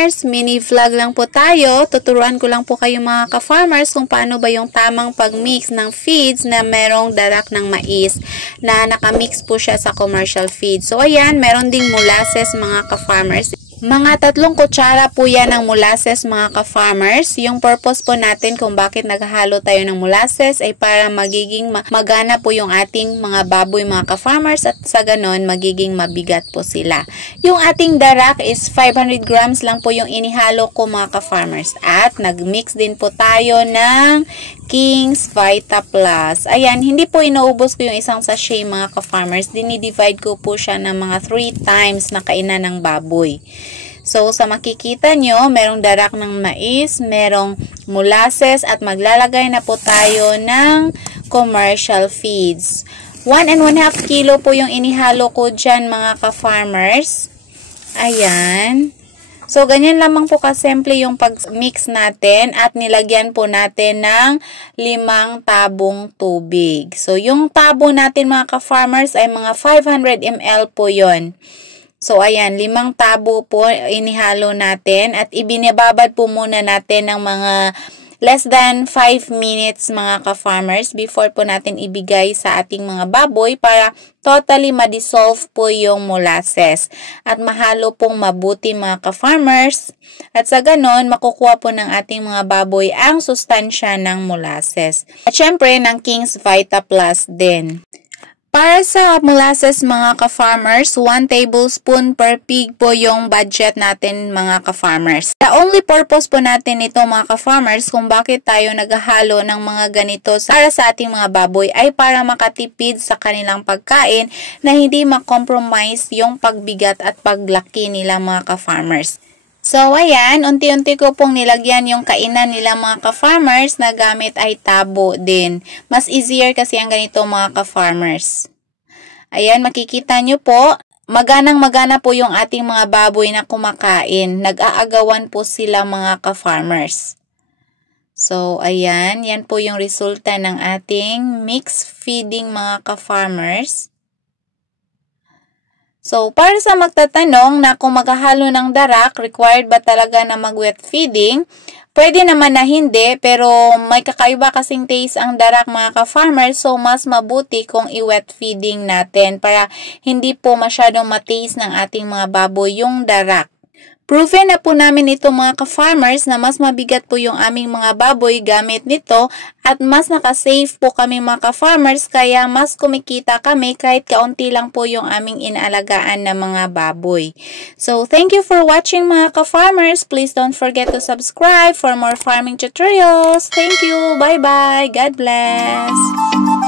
ka-farmers, mini vlog lang po tayo. Tuturuan ko lang po kayo mga ka-farmers kung paano ba yung tamang pag-mix ng feeds na merong darak ng mais na nakamix po siya sa commercial feed. So ayan, meron ding molasses mga ka-farmers. Mga 3 kutsara po yan ng molasses mga ka-farmers. Yung purpose po natin kung bakit naghahalo tayo ng molasses ay para magiging magana po yung ating mga baboy mga ka-farmers at sa ganon magiging mabigat po sila. Yung ating darak is 500 grams lang po yung inihalo ko mga ka-farmers. At nag-mix din po tayo ng King's Vita Plus. Ayan, hindi po inaubos ko yung isang sachet mga ka-farmers. Dinidivide ko po siya ng mga 3 times na kainan ng baboy. So, sa makikita nyo, merong darak ng mais, merong molasses, at maglalagay na po tayo ng commercial feeds. 1 1/2 kilo po yung inihalo ko dyan mga ka-farmers. Ayan. So, ganyan lamang po kasimple yung pag-mix natin at nilagyan po natin ng 5 tabong tubig. So, yung tabo natin mga ka-farmers ay mga 500 ml po yon. So, ayan, 5 tabo po inihalo natin at ibinababad po muna natin ng mga less than 5 minutes mga ka-farmers before po natin ibigay sa ating mga baboy para totally ma-dissolve po yung molasses at mahalo pong mabuti mga ka-farmers at sa ganon makukuha po ng ating mga baboy ang sustansya ng molasses at syempre ng King's Vita Plus din. Para sa molasses mga ka-farmers, 1 tablespoon per pig po yung budget natin mga ka-farmers. The only purpose po natin ito mga ka-farmers kung bakit tayo naghahalo ng mga ganito para sa ating mga baboy ay para makatipid sa kanilang pagkain na hindi makompromise yung pagbigat at paglaki nila mga ka-farmers. So, ayan, unti-unti ko pong nilagyan yung kainan nila mga ka-farmers na gamit ay tabo din. Mas easier kasi ang ganito mga ka-farmers. Ayan, makikita nyo po, maganang-magana po yung ating mga baboy na kumakain. Nag-aagawan po sila mga ka-farmers. So, ayan, yan po yung resulta ng ating mixed feeding mga ka-farmers. So, para sa magtatanong na kung maghahalo ng darak, required ba talaga na mag-wet feeding? Pwede naman na hindi, pero may kakaiba kasing taste ang darak mga ka-farmers, so mas mabuti kung i-wet feeding natin para hindi po masyadong mataste ng ating mga baboy yung darak. Proven na po namin ito mga ka-farmers na mas mabigat po yung aming mga baboy gamit nito at mas nakasave po kami mga ka-farmers kaya mas kumikita kami kahit kaunti lang po yung aming inaalagaan na mga baboy. So, thank you for watching mga ka-farmers. Please don't forget to subscribe for more farming tutorials. Thank you. Bye-bye. God bless.